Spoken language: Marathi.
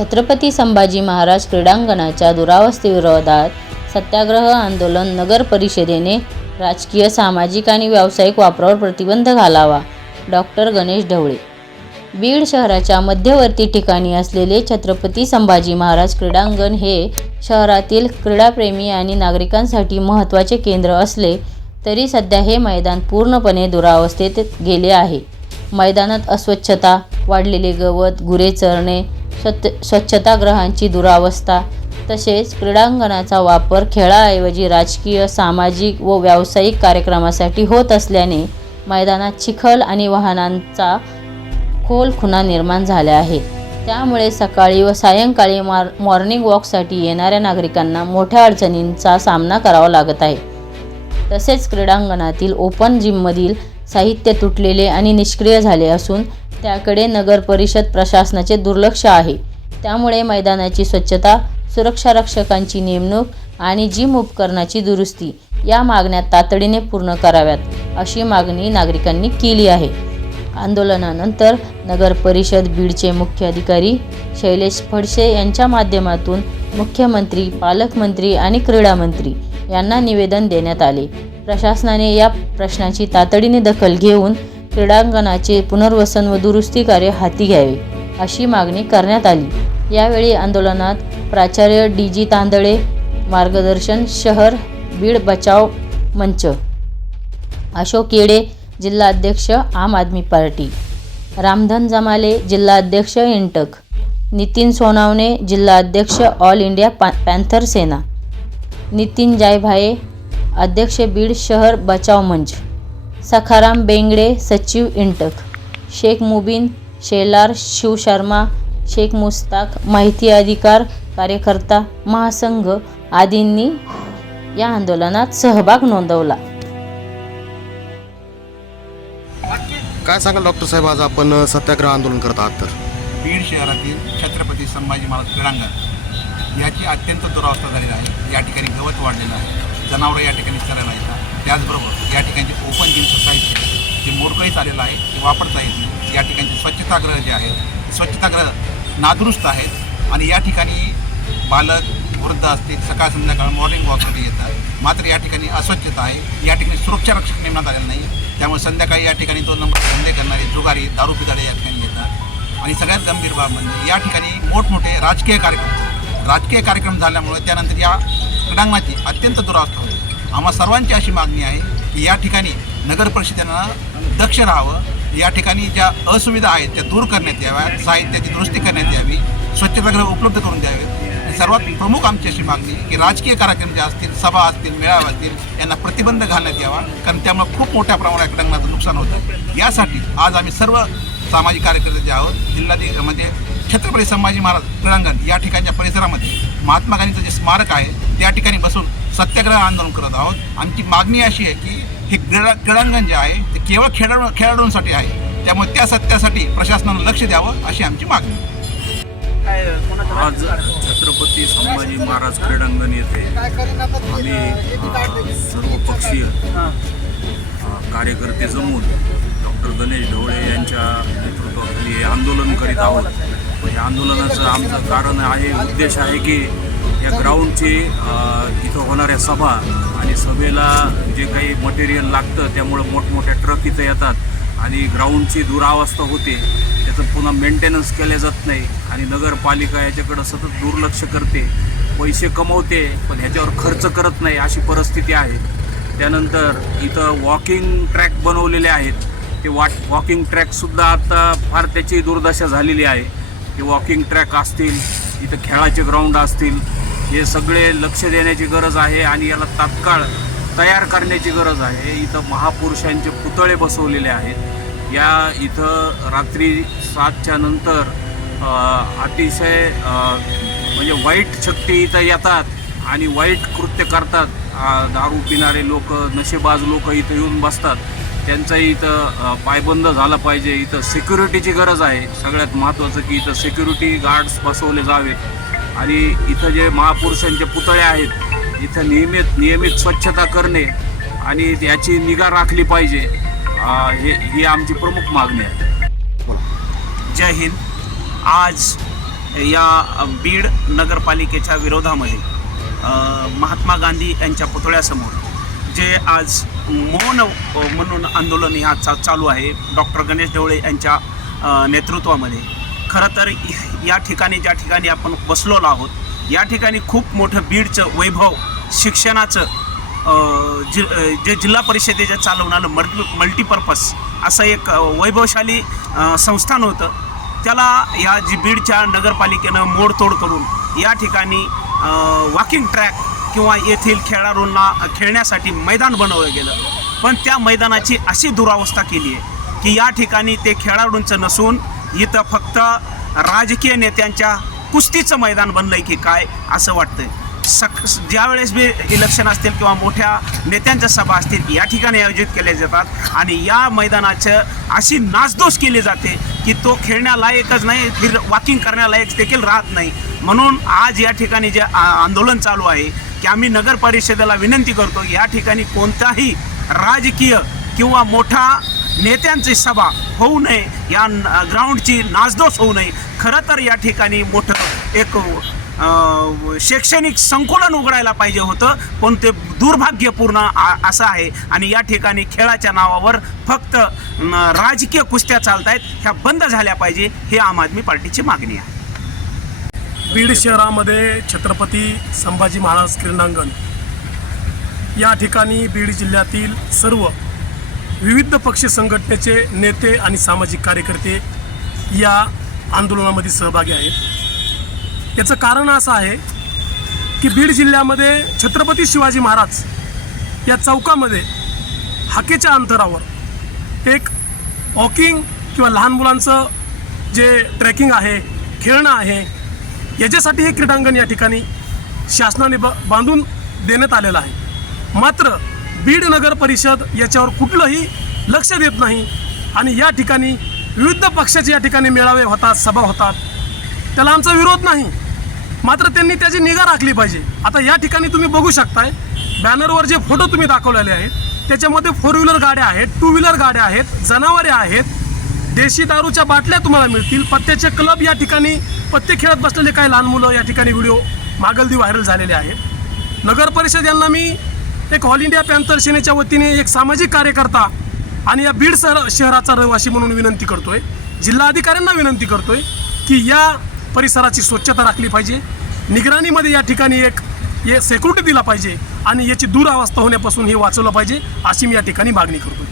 छत्रपती संभाजी महाराज क्रीडांगणाच्या दुरावस्थेविरोधात सत्याग्रह आंदोलन नगर परिषदेने राजकीय सामाजिक आणि व्यावसायिक वापरावर प्रतिबंध घालावा. डॉक्टर गणेश ढवळे. बीड शहराच्या मध्यवर्ती ठिकाणी असलेले छत्रपती संभाजी महाराज क्रीडांगण हे शहरातील क्रीडाप्रेमी आणि नागरिकांसाठी महत्त्वाचे केंद्र असले तरी सध्या हे मैदान पूर्णपणे दुरावस्थेत गेले आहे. मैदानात अस्वच्छता वाढलेले गवत गुरे चरणे स्वच्छ स्वच्छतागृहांची दुरावस्था तसेच क्रीडांगणाचा वापर खेळाऐवजी राजकीय सामाजिक व व्यावसायिक कार्यक्रमासाठी होत असल्याने मैदानात चिखल आणि वाहनांचा खोल खुणा निर्माण झाल्या आहेत त्यामुळे सकाळी व सायंकाळी मॉर मॉर्निंग वॉकसाठी येणाऱ्या नागरिकांना मोठ्या अडचणींचा सामना करावा लागत आहे. तसेच क्रीडांगणातील ओपन जिममधील साहित्य तुटलेले आणि निष्क्रिय झाले असून त्याकडे नगरपरिषद प्रशासनाचे दुर्लक्ष आहे. त्यामुळे मैदानाची स्वच्छता सुरक्षारक्षकांची नेमणूक आणि जिम उपकरणाची दुरुस्ती या मागण्या तातडीने पूर्ण कराव्यात अशी मागणी नागरिकांनी केली आहे. आंदोलनानंतर नगर परिषद बीडचे मुख्य अधिकारी शैलेश फडसे यांच्या माध्यमातून मुख्यमंत्री पालकमंत्री आणि क्रीडामंत्री यांना निवेदन देण्यात आले. प्रशासनाने या प्रश्नाची तातडीने दखल घेऊन क्रीडांगणाचे पुनर्वसन व दुरुस्ती कार्य हाती घ्यावे अशी मागणी करण्यात आली. यावेळी आंदोलनात प्राचार्य डी जी तांदळे मार्गदर्शन शहर बीड बचाव मंच अशोक येडे जिल्हाध्यक्ष आम आदमी पार्टी रामधन जमाले जिल्हाध्यक्ष इंटक नितीन सोनावणे जिल्हाध्यक्ष ऑल इंडिया पा पॅन्थर सेना नितीन जायभाये अध्यक्ष बीड शहर बचाव मंच सखाराम बेंगडे सचिव इंटक. शेख मुबीन शेलार शिवशर्मा शेख मुस्ताक माहिती अधिकार कार्यकर्ता महासंघ आदींनी या आंदोलनात सहभाग नोंदवला. काय सांगाल डॉक्टर साहेब आज आपण सत्याग्रह आंदोलन करत आहात तर? बीड शहरातील छत्रपती संभाजी महाराज क्रीडांगण याची अत्यंत दुरावस्था झालेली आहे. या ठिकाणी गवत वाढलेलं आहे. जनावरं या ठिकाणी चरायला येतात. त्याचबरोबर या ठिकाणी ओपन जिम सोसायटी जे मोडकळीत आलेलं आहे ते वापरता येत नाही. या ठिकाणचे स्वच्छतागृह जे आहेत स्वच्छताग्रह स्वच्छतागृह नादुरुस्त आहेत. आणि या ठिकाणी बालक वृद्ध असतील सकाळ संध्याकाळ मॉर्निंग वॉकसाठी येतात. मात्र या ठिकाणी अस्वच्छता आहे. या ठिकाणी सुरक्षा रक्षक नेमण्यात आलेलं नाही. त्यामुळे संध्याकाळी या ठिकाणी दोन नंबर धंदे करणारे जुगारी दारू पिदाळे या ठिकाणी येतात. आणि सगळ्यात गंभीर बाब म्हणजे या ठिकाणी मोठमोठे राजकीय कार्यक्रम. राजकीय कार्यक्रम झाल्यामुळे त्यानंतर या क्रीडांगणाची अत्यंत दुरावस्था होते. आम्हा सर्वांची अशी मागणी आहे की या ठिकाणी नगर परिषदेनं दक्ष राहावं. या ठिकाणी ज्या असुविधा आहेत त्या दूर करण्यात याव्या साहित्याची दुरुस्ती करण्यात यावी. स्वच्छतागृह उपलब्ध करून द्यावेत आणि सर्वात प्रमुख आमची अशी मागणी की राजकीय कार्यक्रम जे असतील सभा असतील मेळावे असतील यांना प्रतिबंध घालण्यात यावा. कारण त्यामुळे खूप मोठ्या प्रमाणात क्रीडांगणाचं नुकसान होतं यासाठी आज आम्ही सर्व सामाजिक कार्यकर्ते जे आहोत जिल्हाधिकारी म्हणजे छत्रपती संभाजी महाराज क्रीडांगण या ठिकाणच्या परिसरामध्ये महात्मा गांधीचं जे स्मारक आहे त्या ठिकाणी बसून सत्याग्रह आंदोलन करत आहोत. आमची मागणी अशी आहे की हे क्रीडा क्रीडांगण जे आहे ते केवळ खेळाडू खेळाडूंसाठी आहे. त्यामुळे त्या सत्यासाठी प्रशासनानं लक्ष द्यावं अशी आमची मागणी आहे. आज छत्रपती संभाजी महाराज क्रीडांगण येथे आम्ही अ, सर्व पक्षीय अ, कार्यकर्ते जमून डॉक्टर गणेश ढवळे यांच्या नेतृत्वाखाली हे आंदोलन करीत आहोत. व या आंदोलनाचं आमचं कारण आहे उद्देश आहे की या ग्राउंडची इथं होणाऱ्या सभा आणि सभेला जे काही मटेरियल लागतं त्यामुळं मोठमोठ्या ट्रक इथं येतात आणि ग्राउंडची दुरावस्था होते. त्याचं पुन्हा मेंटेनन्स केल्या जात नाही आणि नगरपालिका याच्याकडं सतत दुर्लक्ष करते. पैसे कमवते पण ह्याच्यावर खर्च करत नाही अशी परिस्थिती आहे. त्यानंतर इथं वॉकिंग ट्रॅक बनवलेले आहेत. ते वाट वॉकिंग ट्रॅकसुद्धा आता फार त्याची दुर्दशा झालेली आहे. ते वॉकिंग ट्रॅक असतील इथं खेळाचे ग्राउंड असतील हे सगळे लक्ष देण्याची गरज आहे आणि याला तात्काळ तयार करण्याची गरज आहे. इथं महापुरुषांचे पुतळे बसवलेले आहेत. या इथं रात्री सातच्या नंतर अतिशय म्हणजे वाईट शक्ती इथं येतात आणि वाईट कृत्य करतात. दारू पिणारे लोक नशेबाज लोक इथं येऊन बसतात. त्यांचाही इथं पायबंद झाला पाहिजे. इथं सिक्युरिटीची गरज आहे. सगळ्यात महत्त्वाचं की इथं सिक्युरिटी गार्ड्स बसवले जावेत. आणि इथं जे महापुरुषांचे पुतळे आहेत इथं नियमित नियमित स्वच्छता करणे आणि याची निगा राखली पाहिजे. हे ही आमची प्रमुख मागणी आहे. जय हिंद. आज या बीड नगरपालिकेच्या विरोधामध्ये महात्मा गांधी यांच्या पुतळ्यासमोर जे आज मौन म्हणून आंदोलन ह्या चा चालू आहे. डॉक्टर गणेश ढवळे यांच्या नेतृत्वामध्ये. खरं तर या ठिकाणी ज्या ठिकाणी आपण बसलेलो आहोत या ठिकाणी खूप मोठं बीडचं वैभव शिक्षणाचं जि जे जिल्हा परिषदेच्या चालवणारं मल्टी मल्टीपर्पज असं एक वैभवशाली संस्थान होतं. त्याला या जी बीडच्या नगरपालिकेनं मोडतोड करून या ठिकाणी वॉकिंग ट्रॅक किंवा येथील खेळाडूंना खेळण्यासाठी मैदान बनवलं गेलं. पण त्या मैदानाची अशी दुरावस्था केली आहे की या ठिकाणी ते खेळाडूंचं नसून इथं फक्त राजकीय नेत्यांच्या कुस्तीचं मैदान बनलं आहे की काय असं वाटतंय. सक ज्यावेळेस बी इलेक्शन असतील किंवा मोठ्या नेत्यांच्या सभा असतील या ठिकाणी आयोजित केल्या जातात आणि या मैदानाचं अशी नासधूस केली जाते की तो खेळण्यालायकच नाही फिर वॉकिंग करण्यालायक देखील राहत नाही. म्हणून आज या ठिकाणी जे आंदोलन चालू आहे की आम्ही नगर परिषदेला विनंती करतो या ठिकाणी कोणताही राजकीय किंवा मोठा नेत्यांची सभा होऊ नये या न- ग्राउंडची नासधूस होऊ नये. खरं तर या ठिकाणी मोठं एक शैक्षणिक संकुलन उघडायला पाहिजे होतं पण ते दुर्भाग्यपूर्ण आ- असं आहे. आणि या ठिकाणी खेळाच्या नावावर फक्त राजकीय कुस्त्या चालत आहेत ह्या बंद झाल्या पाहिजे हे आम आदमी पार्टीची मागणी आहे. बीड शहरामध्ये छत्रपती संभाजी महाराज क्रीडांगण. या ठिकाणी बीड जिल्ह्यातील सर्व विविध पक्ष संघटनेचे नेते आणि सामाजिक कार्यकर्ते या आंदोलनामध्ये सहभागी आहेत. याचं कारण असं आहे की बीड जिल्ह्यामध्ये छत्रपती शिवाजी महाराज या चौकामध्ये हाकेच्या अंतरावर एक वॉकिंग किंवा लहान मुलांचं जे ट्रेकिंग आहे खेळणं आहे याच्यासाठी हे क्रीडांगण या ठिकाणी शासनाने ब बांधून देण्यात आलेलं आहे. मात्र बीड नगर परिषद याच्यावर कुठलंही लक्ष देत नाही आणि या ठिकाणी विविध पक्षाचे या ठिकाणी मेळावे होतात सभा होतात. त्याला आमचा विरोध नाही. मात्र त्यांनी त्याची निगा राखली पाहिजे. आता या ठिकाणी तुम्ही बघू शकताय बॅनरवर जे फोटो तुम्ही दाखवलेले आहेत त्याच्यामध्ये फोर व्हीलर गाड्या आहेत टू व्हीलर गाड्या आहेत जनावरे आहेत देशी दारूच्या बाटल्या तुम्हाला मिळतील पत्त्याचे क्लब या ठिकाणी पत्ते खेळत बसलेले काही लहान मुलं या ठिकाणी व्हिडिओ मागलदी व्हायरल झालेले आहेत. नगर परिषद यांना मी एक ऑल इंडिया पॅन्थर सेनेच्या वतीने एक सामाजिक कार्यकर्ता आणि या बीड शहर शहराचा रहिवासी म्हणून विनंती करतोय. जिल्हाधिकाऱ्यांना विनंती करतोय की या परिसराची स्वच्छता राखली पाहिजे. निगराणीमध्ये या ठिकाणी एक हे सेक्युरिटी दिला पाहिजे आणि याची दुरावस्था होण्यापासून हे वाचवलं पाहिजे अशी मी या ठिकाणी मागणी करतोय.